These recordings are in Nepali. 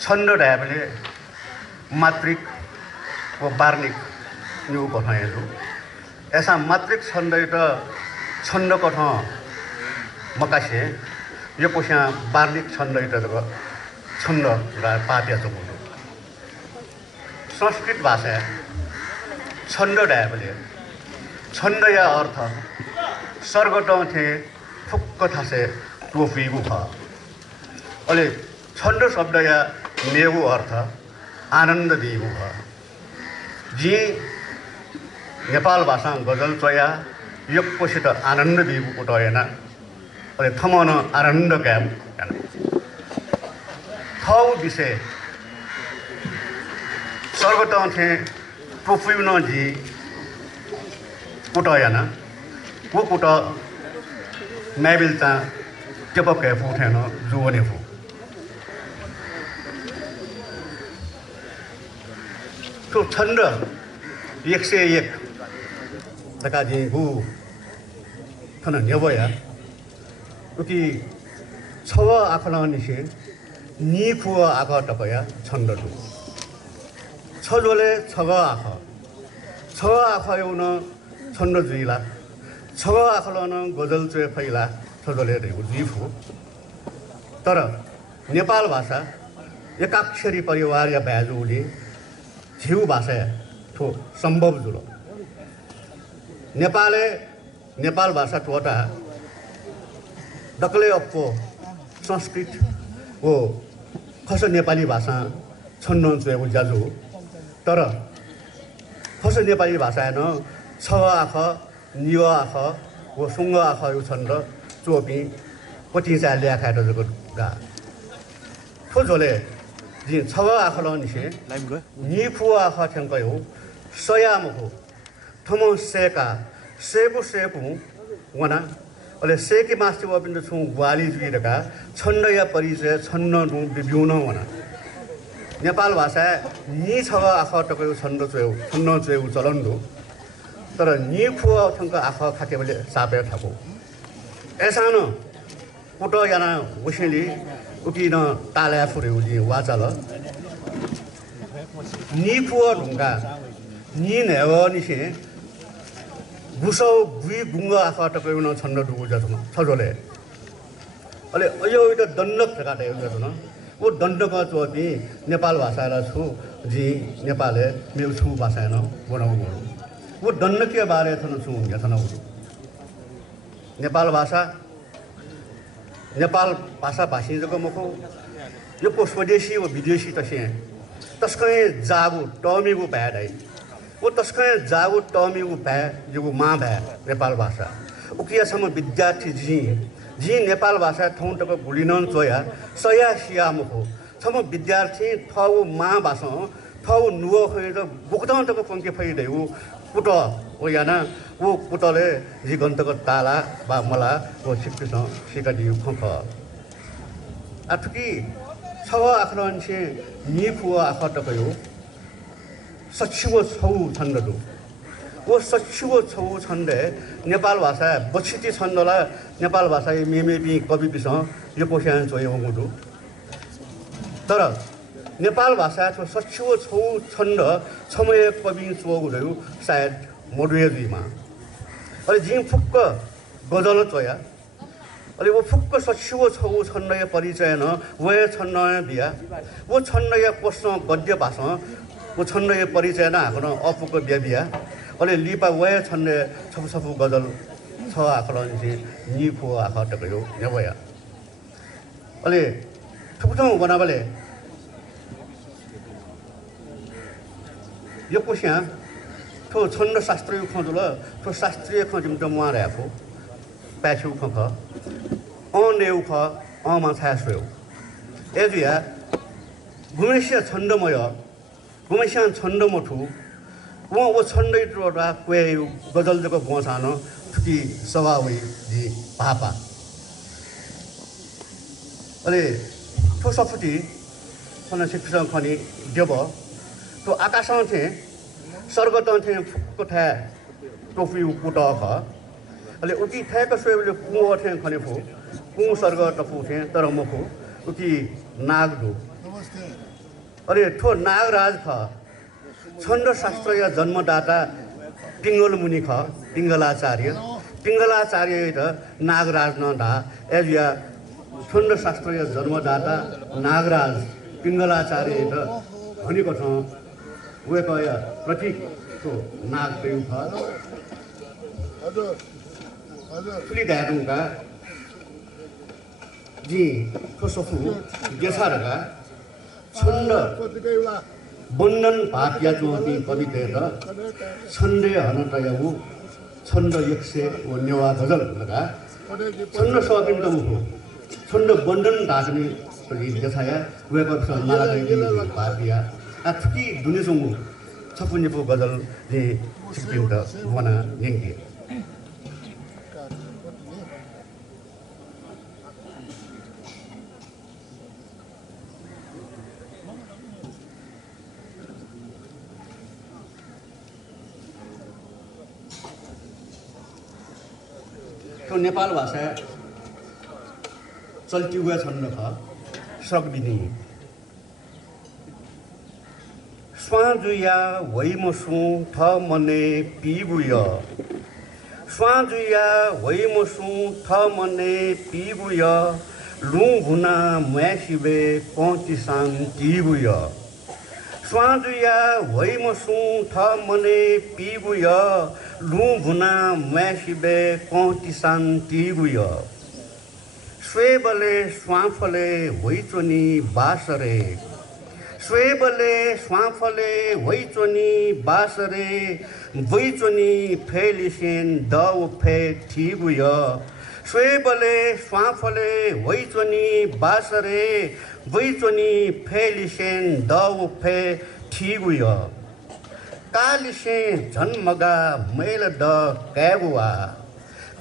छंद डैबले मात्रिक व बार्निक न्यू कथाएलु ऐसा मात्रिक छंद इटा छंद कथा मकाशे ये पोषा बार्निक छंद इटा तो छंद रा पाठ्य तो बोलो संस्कृत भाषा छंद डैबले छंद या अर्थ सर्गटों थे फुक्क थासे टोफी गुफा अले छंद शब्द या मेगु अर्थ आनंद दिगु भ जी नेपाल भाषा गजल चया यक्कोसित आनंद दिगु उटयना अले थमन आनंद ग्याम थौ विषय सर्गटों थे टोफी न जी उटयना वो कुट मैबिलता टेप कैफू थे न जुवने फू तो छंद एक से एक तका जी हु थन न्यवया क्योंकि छव आखला निसे नी खुव आख टकया छंद टु छजोले छग आख छव आख एउन छंद जुइला छव आखलन गजल चुए फैला छजोले रेउ जुइफु तर नेपाल भाषा एकाक्षरी परिवार या बाजुले झिउ भाषा थो संभव जुलो नेपाल भाषा टोटा दक्ले अप्पो संस्कृत वो खस नेपाली भाषा छन्न चुएको जाजु तर खस नेपाली भाषा न छ आख निव आख वो सुंग आख यो छन्द चोपी पटी चा ल्याखा जको गा थो झोले जी छव आखल निसे नि फु आख थ्यांकयो सयामको थमो सेका सेकु वना अले सेकी मास्ति वबिन्द छु ग्वाली जुइरका छन्द या परिचय छन्न नु बिब्युन वना नेपाल भाषा नि छव आख टकयो छन्द चुयो चलन्दो तर नि फु थंक आख खाकेबले सापे थाको एसानो पुटो याना वसेली उकिन ताला फुरेउली वाचाल नि फु ढुंगा नि नेव निसे गुसौ गुइ गुंग आख टकयो न छन्द डुगु जतम छजोले अले अयो इट दण्डक ठका देउ जतन वो दण्डक चोपी नेपाल भाषा र छु जी नेपाले मेउ छु भाषा न बनाउ गरौ वो दण्डकीय बारे थन छु यथन नेपाल भाषा भाषी जको मको यो को स्वदेशी व विदेशी तसे तस्कै जागु टमीगु भ्याडै वो तस्कै जागु टमीगु भ्या जगु मा भ्या नेपाल भाषा उकियासम्म विद्यार्थी जी नेपाल भाषा थौं टक भुलिनन चोया सया सियामको सम्म विद्यार्थी थौ मा भाषा थौ नुव खै त बुक्दन टक पंके फैदै पुट ओ याना वो पुटले जी गन्तक ताला बा मला वो सिक्किस सिकादि खख अथकी छव आखलन से नि फु आख टकयो सचिव छौ छन्ददु वो सचिव छौ छन्दे नेपाल भाषा बछिति छन्दला नेपाल भाषा मेमेबी कवि बिस यो पोस्यान चोयो गुदु तर नेपाल भाषा छ सचिव छौ छन्द समय कवि चोगु रह्यो सायद मोडुए दुईमा अले जिम फुक्क गजल चोया अले वो फुक्क सचिव छौ छन्द परिचय न वय छन्द बिया वो छन्द प्रश्न गद्य भाषा वो छन्द परिचय न हाकन अपुक बिया अले लिपा वय छन्द छफु गजल छ आखलन जी नि फु आख टकयो नेवया अले थुकुथौ बनाबले यो कोसिया थो छन्द शास्त्रीय खोजुल थो शास्त्रीय खोजिम त मुआ राखो प्याछु खख अनेउ ख अमा छास्यो एजिया गुमेशिया छन्दमय गुमेशिया छन्दमठु वो छन्दै टोडा क्वे गजल जको गोसान थुकी सवावी जी पापा अले थो सफुटी छन शिक्षा खनि देव तो आकाशमा थे स्वर्गत थे फुक्क थे टोफी कुट ख अले उकी ठेक सोले कुओ थे खने फु कु स्वर्ग टफु थे तर मखु उकी नाग दु अरे ठो नागराज ख छन्द शास्त्रीय जन्मदाता पिङ्गल मुनि ख पिङ्गलाचार्य र नागराज नदा एजिया छन्द शास्त्रीय जन्मदाता नागराज पिङ्गलाचार्य र भनेको छ उएको प्रतीकको नाग पेउ ख फुली ढाडुङका जी ठोसफु गेसारका छन्द बन्धन भाग्य जोति कविता छन्दे हनतयु छन्द यक्षे व नेवा गजल लगा छन्द सबिन्द मुखु छन्द बन्धन धाग्ने गेसाया वेबस नालागै भाग्य अथकी दुनिसुङु छपुनिपो गजल जे सिपिन्द वना नेङ्गे तो नेपाल भाषा चल्ती हुआ छन्द ख सक्दिनी स्वाजुया वैमसु थ मने पिबुय स्वाजुया वैमसु थ मने पिबुय लु भुना म्यासिबे पौतिसाङ तिबुय स्वाजुया वैमसु थ मने पिबुय लु भुना म्यासिबे पौतिसाङ तिबुय स्वेबले स्वाफले वैचोनी बासरे स्वेबले स्वाफले वैचोनी बासरे वैचोनी फेलिसेन दव फे थिबुय स्वेबले स्वाफले वैचोनी बासरे वैचोनी फेलिसेन दव फे थिबुय कालिसे जन्मगा मेल द कैबुआ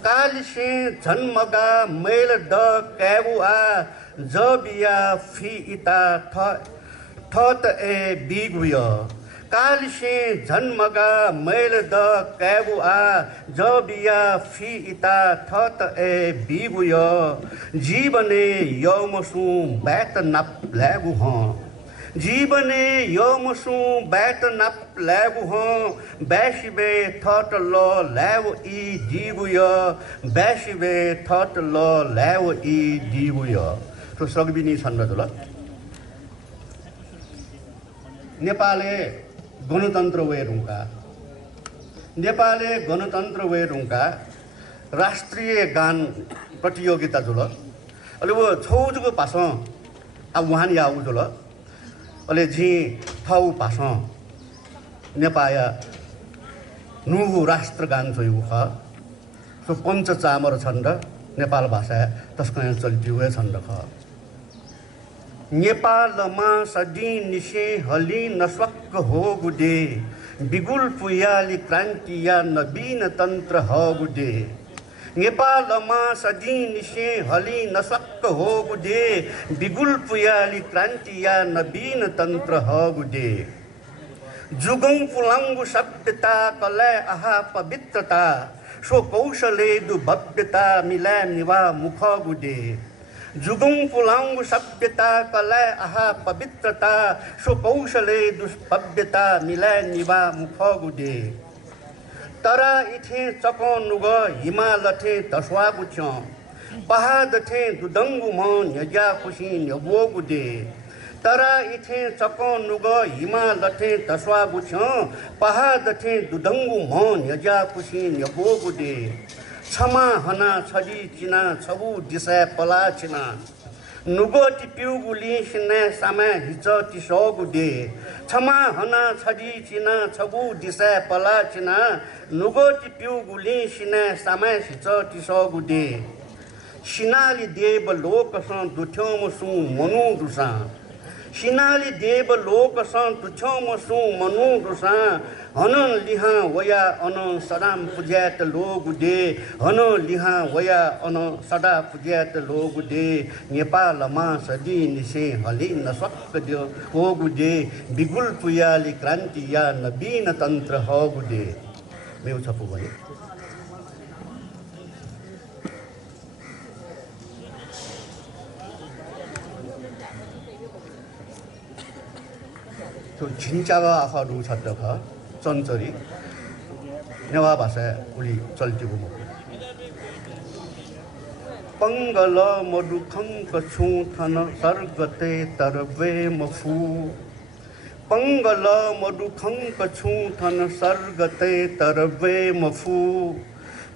कालिसे जन्मगा मेल द कैबुआ जबिया फी इता थत ए बिगुय कालिसे जन्मगा मेल द कैबुआ जबिया फी इता थत ए बिगुय जीवने यौमसु बैत नप लागु हँ जीवने यौमसु बैत नप लागु हँ बैसिबे थट ल लाव ई दिबुय बैसिबे थट ल लाव ई दिबुय तो सक्दिनी छन्द ल नेपाले गणतन्त्र वेरुङका नेपाले गणतन्त्र वेरुङका राष्ट्रिय गान प्रतियोगिता जुल अहिले वो छौजुको पास अब वहाँ आऊ जुल अहिले झी थाउ पास नेपाया नुगु राष्ट्रगान जोयु ख सो पञ्च चामर छन्द नेपाल भाषा तस्कन चल्ती हुए छन्द ख नेपालमा सदी निशे हली नस्वक्क हो गुडे बिगुल पुयाली क्रान्तिया नवीन तन्त्र ह गुडे नेपालमा सदी निशे हली नस्वक्क हो गुडे बिगुल पुयाली क्रान्तिया नवीन तन्त्र ह गुडे जुगौं पुलाङ्गु सभ्यता कलय आहा पवित्रता सो कौशले दु भव्यता मिला निवा मुख गुडे जुगौं पुलाङ्गु सभ्यता कलय आहा पवित्रता सो कौशले दुष्भव्यता मिला निवा मुख गुडे तरा इथे चको नुग हिमालथे दसवा गुछ पहाड थे दुदङ्गु मन यजा खुसी न्यबो गुडे तरा इथे चको नुग हिमालथे दसवा गुछ पहाड थे दुदङ्गु मन यजा खुसी न्यबो गुडे क्षमा हना छजी चिना छबु दिशा पला चिना नुगो टिप्युगुली सिने सामा हिच टिसो गुडे क्षमा हना छजी चिना छबु दिशा पला चिना नुगो टिप्युगुली सिने सामा हिच टिसो गुडे सिनाली देव लोकस दुथ्यौम सु मनु दुसा सिनाली देव लोकस दुथ्यौम सु मनु दुसा हन लिहा वया अन सदाम पुज्यात लोगुडे हन लिहा वया अन सदा पुज्यात लोगुडे नेपालमा सदी निसे हली नसक्क दियो होगुडे बिगुल पुयाली क्रान्तिया नवीन तन्त्र हगुडे मेउ छपु भने 진짜가 아카루 찾다가 전절이 내와 봐서 우리 절지고 뭐 빵갈라 모두 칸가 총타나 sargate tarve mafu 빵갈라 모두 칸가 총타나 sargate tarve mafu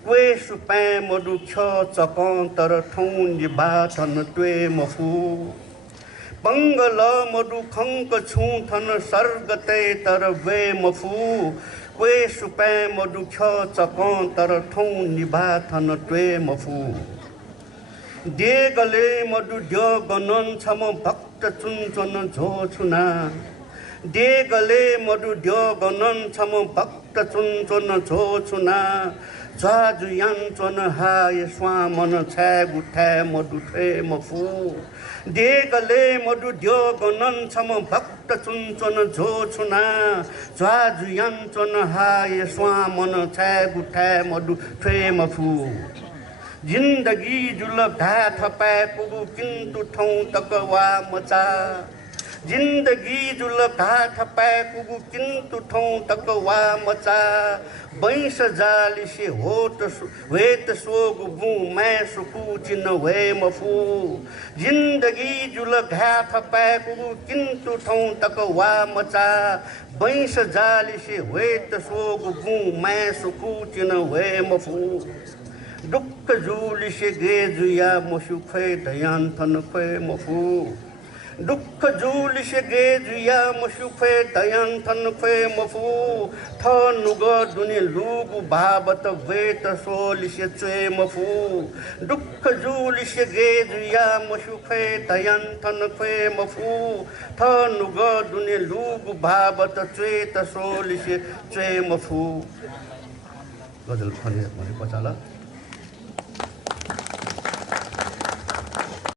왜 수패 모두 켜 적건 따라 통지 바탄 돼 마후 빵갈라 모두 칸가 총타나 sargate tarve mafu 왜 수패 모두 켜 적건 따라 통지 바탄 돼 마후 대갈래 모두 뎌거는 참 박자 춘천은 조추나 대갈래 모두 뎌거는 참 박자 춘천은 조추나 좌주양천은 하에 स्वाम는 채구태 모두 퇴모후 대갈래 모두 뎌거는 참 박자 춘천은 조추나 좌주양천은 하에 स्वाम는 채구태 모두 퇴모후 जिंदगी जुलब ढा थपै पुगु किन्तु ठौं तकवा मचा जिंदगी जुलब ढा थपै पुगु किन्तु ठौं तकवा मचा बैंस जाली से होत वेत सोग बु मैं सुकु चिन वे मफु जिंदगी जुलब ढा थपै पुगु किन्तु ठौं तकवा मचा बैंस जाली से वेत सोग बु मैं सुकु चिन वे मफु दुख जुली से गेजुया मसुखे दयान थन खे मफु दुख जुली से गेजुया मसुखे दयान थन खे मफु थनुग दुनि लुगु बाबत वेत सोली से चे मफु दुख जुली से गेजुया मसुखे दयान थन खे मफु थनुग दुनि लुगु बाबत चेत सोली से चे मफु गजल खने भने पचाला